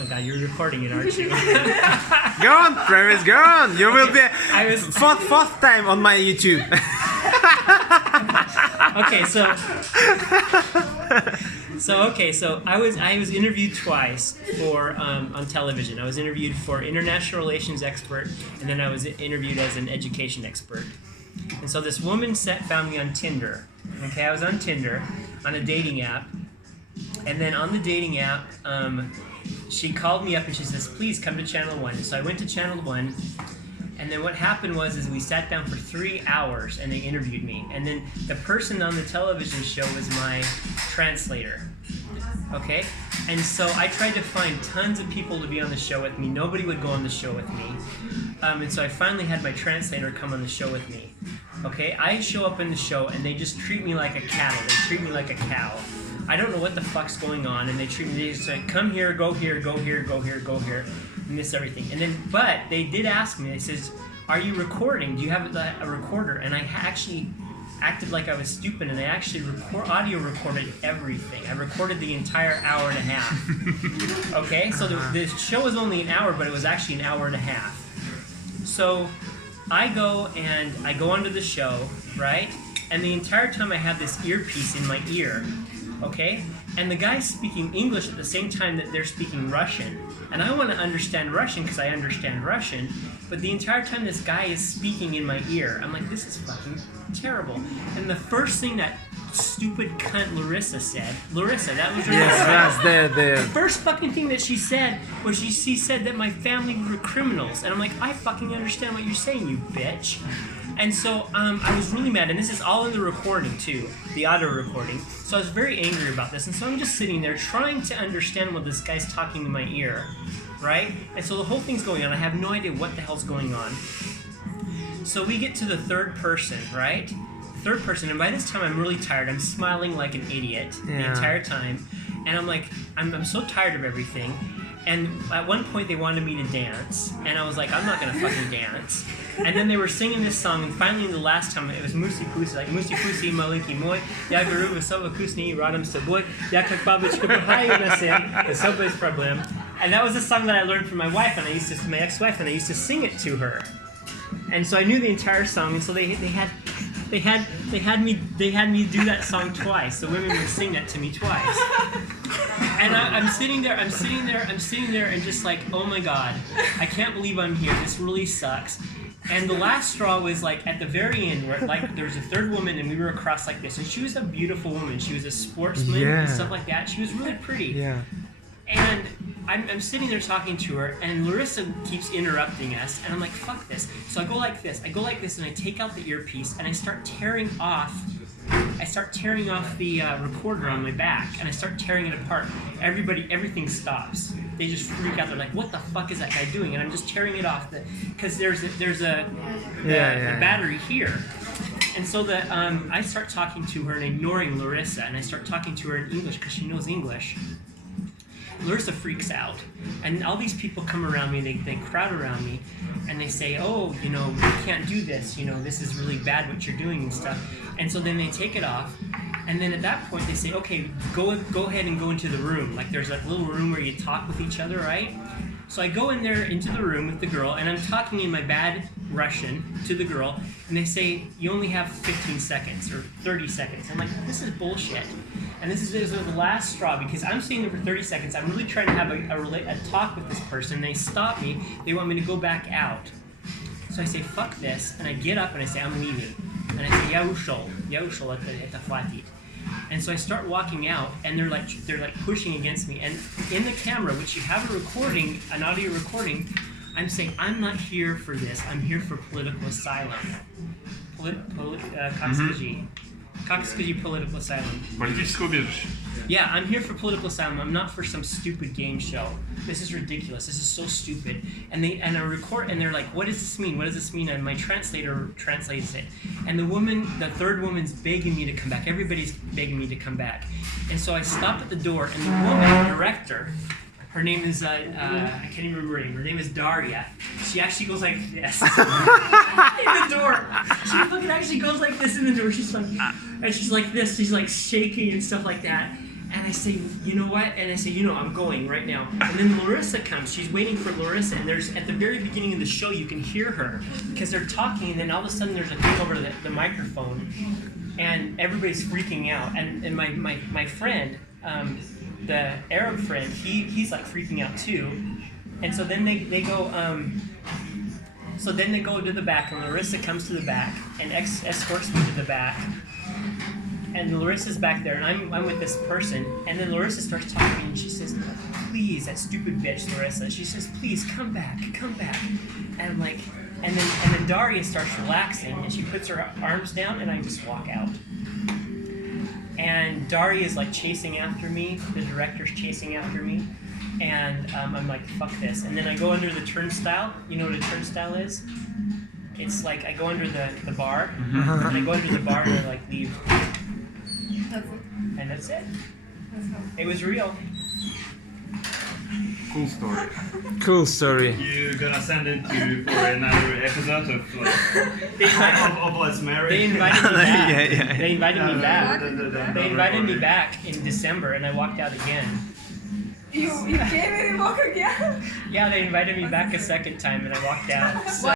my God, you're recording it, aren't you? Go on, Travis, go on. You will be fourth time on my YouTube. Okay, so I was interviewed twice for on television. I was interviewed for international relations expert, and then I was interviewed as an education expert. And so this woman found me on Tinder. Okay, I was on Tinder, on a dating app, and then on the dating app, she called me up and she says, "Please come to Channel 1." And so I went to Channel 1. And then what happened was we sat down for 3 hours and they interviewed me. And then the person on the television show was my translator. Okay? And so I tried to find tons of people to be on the show with me. Nobody would go on the show with me. And so I finally had my translator come on the show with me. Okay? I show up in the show and they just treat me like a cattle. They treat me like a cow. I don't know what the fuck's going on. And they just like, come here, go here, go here, go here, go here. Miss everything. And then, but they did ask me, they says, "Are you recording? Do you have a recorder?" And I actually acted like I was stupid, and I actually audio recorded everything. I recorded the entire hour and a half. Okay, so the show was only an hour, but it was actually an hour and a half. So I go onto the show, right? And the entire time I have this earpiece in my ear, okay? And the guy's speaking English at the same time that they're speaking Russian. And I want to understand Russian because I understand Russian, but the entire time this guy is speaking in my ear, I'm like, this is fucking terrible. And the first thing that stupid cunt Larissa said, that was her name. Yes, the first fucking thing that she said was she said that my family were criminals. And I'm like, I fucking understand what you're saying, you bitch. And so I was really mad, and this is all in the recording too, the audio recording. So I was very angry about this, and so I'm just sitting there trying to understand what this guy's talking in my ear, right? And so the whole thing's going on. I have no idea what the hell's going on. So we get to the third person, right? Third person, and by this time I'm really tired. I'm smiling like an idiot the entire time, and I'm like, I'm so tired of everything. And at one point they wanted me to dance, and I was like, I'm not gonna fucking dance. And then they were singing this song, and finally the last time it was Musi Pusi, like Musi Pusi Maliki Moy, Ya Guru Vasova Kusni Radam Saboy, Ya Kak Babichka Bahayu Nasin, the Soba's Problem. And that was a song that I learned from my wife, and my ex-wife, and I used to sing it to her. And so I knew the entire song, and so they had me do that song twice. The women would sing that to me twice. And I'm sitting there, and just like, oh my God, I can't believe I'm here. This really sucks. And the last straw was like at the very end, where like there was a third woman, and we were across like this, and she was a beautiful woman. She was a sportsman and stuff like that. She was really pretty. Yeah. And I'm sitting there talking to her, and Larissa keeps interrupting us, and I'm like, fuck this. So I go like this, and I take out the earpiece, and I start tearing off the recorder on my back, and I start tearing it apart. Everything stops. They just freak out. They're like, what the fuck is that guy doing? And I'm just tearing it off, because there's a battery here. And so I start talking to her and ignoring Larissa, and I start talking to her in English because she knows English. Larissa freaks out, and all these people come around me, they crowd around me, and they say, oh, you can't do this, this is really bad what you're doing and stuff. And so then they take it off, and then at that point they say, okay, go ahead and go into the room. Like there's a little room where you talk with each other, right? So I go in there into the room with the girl, and I'm talking in my bad Russian to the girl, and they say, you only have 15 seconds or 30 seconds. I'm like, this is bullshit. And this is the last straw, because I'm sitting there for 30 seconds. I'm really trying to have a talk with this person. They stop me. They want me to go back out. So I say, fuck this, and I get up and I say, I'm leaving. And I say, Yaushol at the flatit. And so I start walking out, and they're like pushing against me. And in the camera, which you have an audio recording, I'm saying, I'm not here for this. I'm here for political asylum. Kakskaji political asylum. Политическое убежище. Yeah, I'm here for political asylum. I'm not for some stupid game show. This is ridiculous. This is so stupid. And I record, and they're like, what does this mean? What does this mean? And my translator translates it. And the third woman's begging me to come back. Everybody's begging me to come back. And so I stop at the door, and the woman, the director, her name is, I can't even remember her name. Her name is Daria. She actually goes like this in the door. She fucking actually goes like this in the door. She's like this. She's like shaking and stuff like that. And I say, you know what? And I say, you know, I'm going right now. And then Larissa comes. She's waiting for Larissa. And there's at the very beginning of the show, you can hear her because they're talking. And then all of a sudden, there's a thing over the microphone, and everybody's freaking out. And my friend, the Arab friend, he's like freaking out too. And so then they go. So then they go to the back, and Larissa comes to the back and escorts me to the back. And Larissa's back there, and I'm with this person, and then Larissa starts talking, and she says, please, that stupid bitch, Larissa, she says, please, come back. And I'm like, and then Daria starts relaxing, and she puts her arms down, and I just walk out. And Daria is like chasing after me, the director's chasing after me, and I'm like, fuck this. And then I go under the turnstile. You know what a turnstile is? It's like I go under the bar, and I go under the bar, and I like leave. That's it. And that's it. That's how. It was real. Cool story. Cool story. You gonna send it to for another episode of Let's Marry? They invited me back. Yeah. They invited me back. The They invited me back in December, and I walked out again. You came and you walk again? Yeah, they invited me back a second time, and I walked out. So